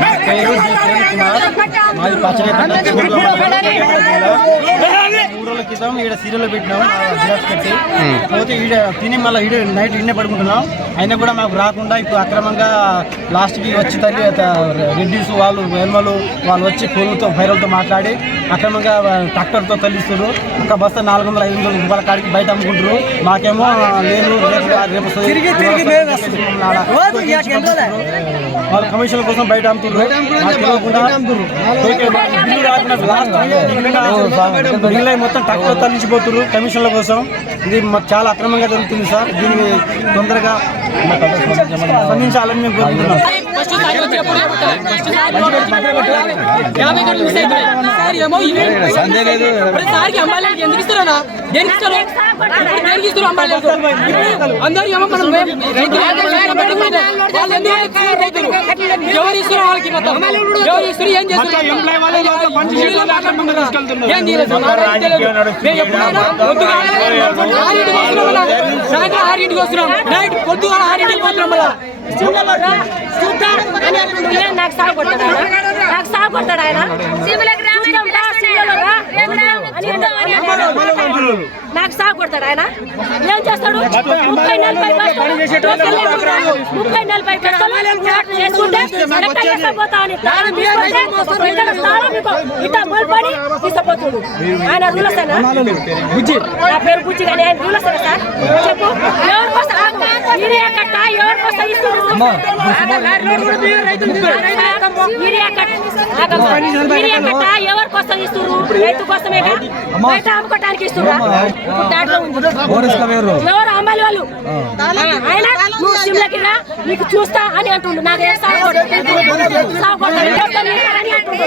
నా పేరు క్రితం ఈడ సీరియల్ పెట్టినాం. జిరాక్స్ పెట్టి పోతే ఈడ తిని మళ్ళీ ఈడ నైట్ ఈడనే పడుకుంటున్నాం. అయినా కూడా మాకు రాకుండా ఇప్పుడు అక్రమంగా లాస్ట్కి వచ్చి తల్లి రెడ్డిస్ వాళ్ళు వేల్మలు వాళ్ళు వచ్చి ఫోన్లతో ఫైరల్తో మాట్లాడి అక్రమంగా ట్రాక్టర్తో తల్లిస్తారు ఒక బస్తా నాలుగు వందల ఐదు వందల రూపాయల కాడికి బయట అమ్ముకుంటారు మాకేమో లేదు రేపు. వాళ్ళు కమిషన్ కోసం బయట అమ్ముతున్నారు మొత్తం ట్రాక్టర్ తరలించిపోతున్నారు కమిషన్ల కోసం ఇది మాకు చాలా అక్రమంగా జరుగుతుంది సార్. దీన్ని తొందరగా స్పందించాలని మేము కోరుకుంటున్నాం. ఫస్ట్ సారి ఫస్ట్ సారి యాభై గంటలు మిస్ అవుతున్నాయి సార్ ఏమో సార్కి అంబాలేదు ఎందుకు ఇస్తారన్నా దేనికి ఇస్తారు? ఇప్పుడు దేనికి ఇస్తారు అంబాలేదు అందరూ ఏమో మనం ఎవరు ఇస్తారు వాళ్ళకి ఎవరు ఇస్తారు? ఏం చేస్తారు? ఏం చేయలేదు ఆరింటికి వస్తున్నాం. నైట్ పొద్దుగా ఆరింటికి పోతున్నాం మళ్ళా. అని నాకు సాగు కొడతాడు ఆయన నాకు కొడతాడు ఆయన ఏం నాకు ఆయన ఏం చేస్తాడు ముప్పై నలభై ముప్పై నలభై తీసుకుంటే తీసుకుపోతుడు ఆయన రూలస్ నా పేరు బుజ్జి కానీ ఆయన రూలస్ సార్ చెప్పు ఎవరి కోసం కట్ట ఎవరి కోసం ఇస్తున్నారు మీడియా కట్ట మీడియా కట్ట ఎవరి కోసం ఇస్తున్నారు రైతు కోసమే బయట అమ్ముకోవడానికి ఇస్తున్నారు ఇప్పుడు దాంట్లో ఉంది ఎవరు అమ్మాయి వాళ్ళు ఆయన నువ్వు సిమ్లకి రా నీకు చూస్తా అని అంటుండు నాకు ఏ సాగు కొడతాడు. సాగు కొడతాడు. కొడతాను అని అంటుండు.